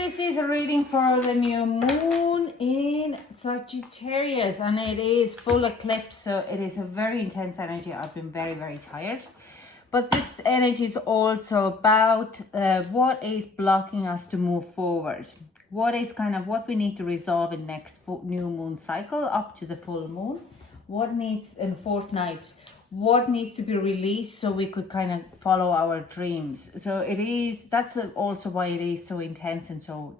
this is a reading for the new moon in Sagittarius, and it is full eclipse, so it is a very intense energy. I've been very, very tired. But this energy is also about what is blocking us to move forward. What is kind of what we need to resolve in next new moon cycle up to the full moon. What needs in fortnight. What needs to be released so we could kind of follow our dreams. So it is, that's also why it is so intense and so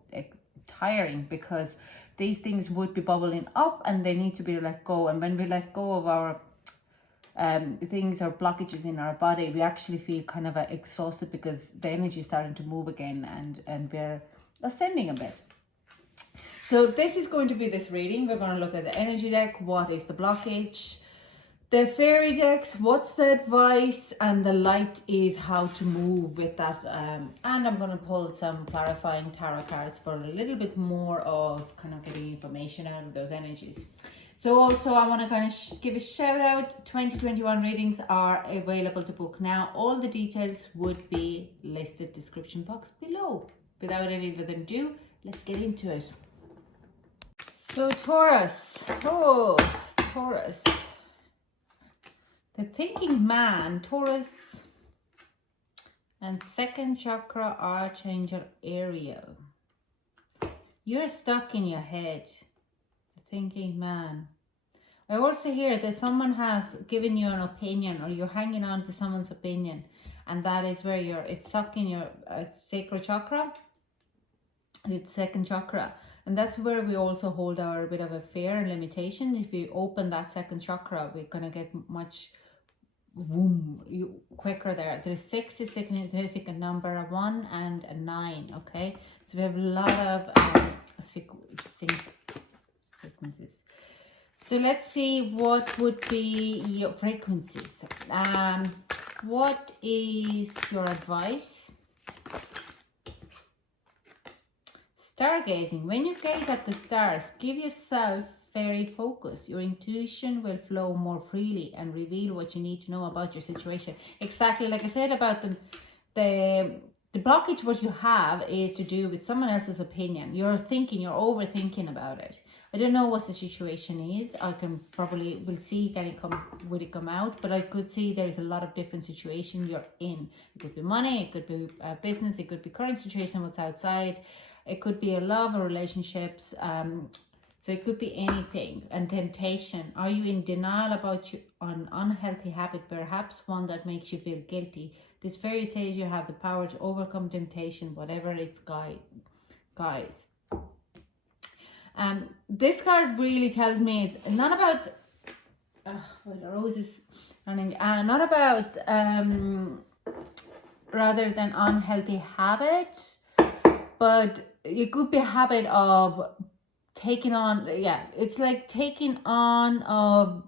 tiring, because these things would be bubbling up and they need to be let go. And when we let go of our things or blockages in our body, we actually feel kind of exhausted because the energy is starting to move again, and we're ascending a bit. So this is going to be this reading. We're going to look at the energy deck. What is the blockage? The fairy decks, what's the advice, and the light is how to move with that. And I'm going to pull some clarifying tarot cards for a little bit more of kind of getting information out of those energies. So also I want to kind of give a shout out. 2021 readings are available to book now. All the details would be listed description box below. Without any further ado, let's get into it. So Taurus, Taurus. The thinking man, Taurus, and second chakra, Archangel Ariel. You're stuck in your head, the thinking man. I also hear that someone has given you an opinion, or you're hanging on to someone's opinion, and that is where it's stuck in your sacral chakra, it's second chakra. And that's where we also hold our bit of a fear and limitation. If we open that second chakra, we're going to get much quicker there. There's 6 is significant number, a 1 and a 9. Okay, so we have a lot of sequences. So let's see what would be your frequencies. What is your advice? Stargazing. When you gaze at the stars, give yourself fairy focus. Your intuition will flow more freely and reveal what you need to know about your situation. Exactly like I said about the blockage. What you have is to do with someone else's opinion. You're overthinking about it. I don't know what the situation is. I can probably will see can it come out, but I could see there is a lot of different situation you're in. It could be money, it could be business, it could be current situation, what's outside. It could be a love or relationships. So it could be anything. And temptation. Are you in denial about an unhealthy habit, perhaps one that makes you feel guilty? This fairy says you have the power to overcome temptation, whatever its guys. This card really tells me it's not about the roses running. Not about rather than unhealthy habits, but it could be a habit of taking on, it's like taking on of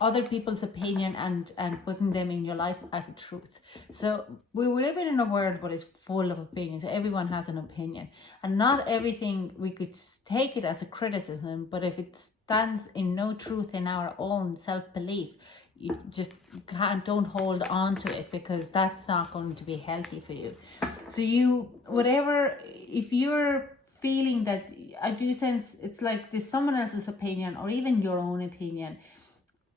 other people's opinion and putting them in your life as a truth. So we live in a world that is full of opinions. Everyone has an opinion, and not everything we could take it as a criticism, but if it stands in no truth in our own self-belief, you just don't hold on to it, because that's not going to be healthy for you. So if you're feeling that, I do sense it's like there's someone else's opinion or even your own opinion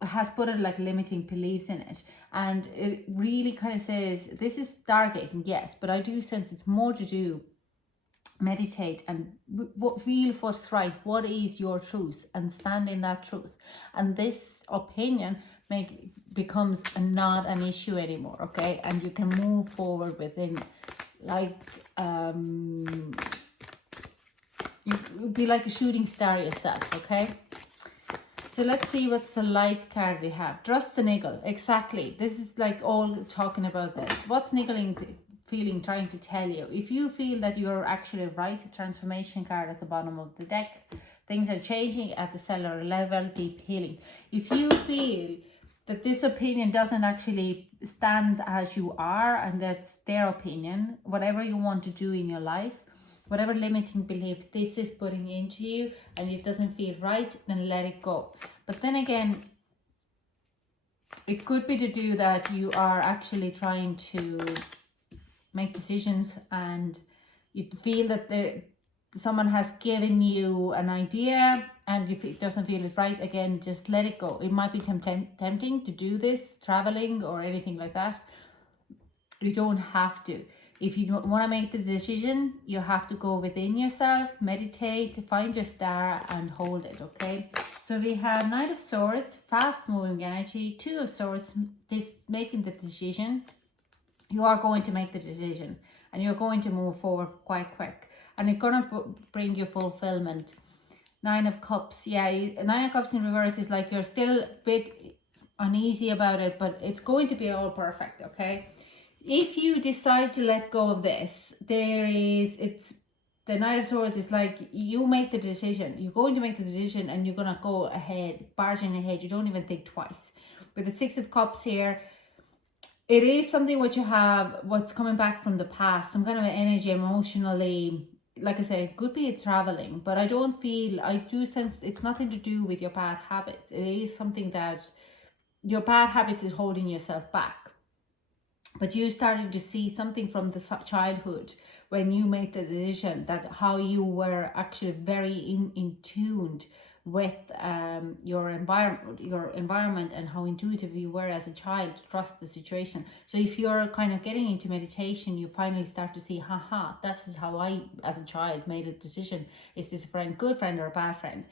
has put it like limiting beliefs in it, and it really kind of says this is stargazing, yes, but I do sense it's more to do meditate and feel what's right, what is your truth, and stand in that truth, and this opinion becomes not an issue anymore. Okay, and you can move forward within, like you'd be like a shooting star yourself. Okay, so let's see what's the light card we have. Trust the niggle. Exactly, this is like all talking about that. What's niggling feeling trying to tell you? If you feel that you're actually right, transformation card at the bottom of the deck. Things are changing at the cellular level, deep healing. If you feel that this opinion doesn't actually stands as you are, and that's their opinion, whatever you want to do in your life, whatever limiting belief this is putting into you, and it doesn't feel right, then let it go. But then again, it could be to do that you are actually trying to make decisions, and you feel that someone has given you an idea, and if it doesn't feel it right, again, just let it go. It might be tempting to do this, traveling or anything like that. You don't have to. If you don't want to make the decision, you have to go within yourself, meditate, find your star and hold it, okay? So we have Knight of Swords, fast moving energy, Two of Swords, this making the decision. You are going to make the decision and you're going to move forward quite quick, and it's going to bring you fulfillment. Nine of Cups, yeah, Nine of Cups in reverse is like you're still a bit uneasy about it, but it's going to be all perfect, okay? If you decide to let go of this, the Knight of Swords is like you make the decision. You're going to make the decision and you're going to go ahead, barging ahead. You don't even think twice. With the Six of Cups here, it is something what's coming back from the past, some kind of energy emotionally. Like I said, it could be traveling, but I do sense it's nothing to do with your bad habits. It is something that your bad habits is holding yourself back. But you started to see something from the childhood when you made the decision that how you were actually very in tuned with your environment and how intuitive you were as a child to trust the situation. So if you're kind of getting into meditation, you finally start to see, haha, this is how I as a child made a decision. Is this a friend, good friend or a bad friend?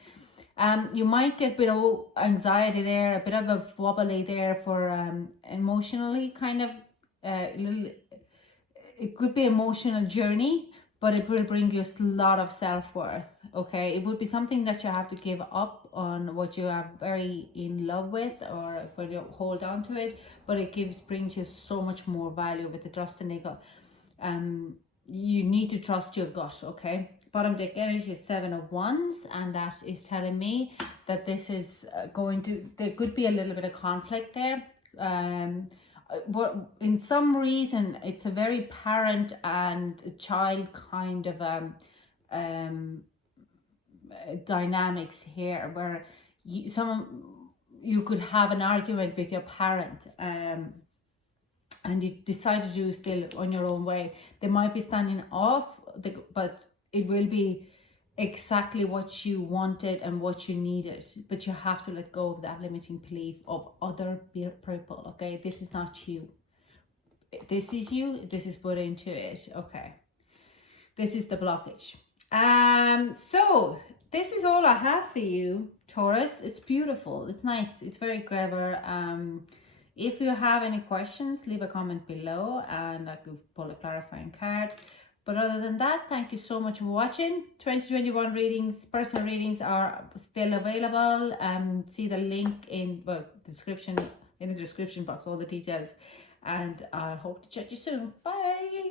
You might get a bit of anxiety there, a bit of a wobbly there for emotionally kind of it could be emotional journey, but it will bring you a lot of self-worth, okay? It would be something that you have to give up on what you are very in love with, or when you hold on to it, but it brings you so much more value with the Trust and Eagle. You need to trust your gut, okay? Bottom deck energy is Seven of Wands, and that is telling me that this is there could be a little bit of conflict there. But in some reason it's a very parent and child kind of dynamics here, where you could have an argument with your parent and you decide to do still on your own way. They might be standing off, but it will be exactly what you wanted and what you needed, but you have to let go of that limiting belief of other people, okay? This is not you, this is you, this is put into it, okay? This is the blockage. So this is all I have for you, Taurus. It's beautiful, it's nice, it's very clever. If you have any questions, leave a comment below and I could pull a clarifying card. But other than that, thank you so much for watching. 2021 readings, personal readings are still available. See the link in the description box, all the details. And I hope to chat to you soon. Bye.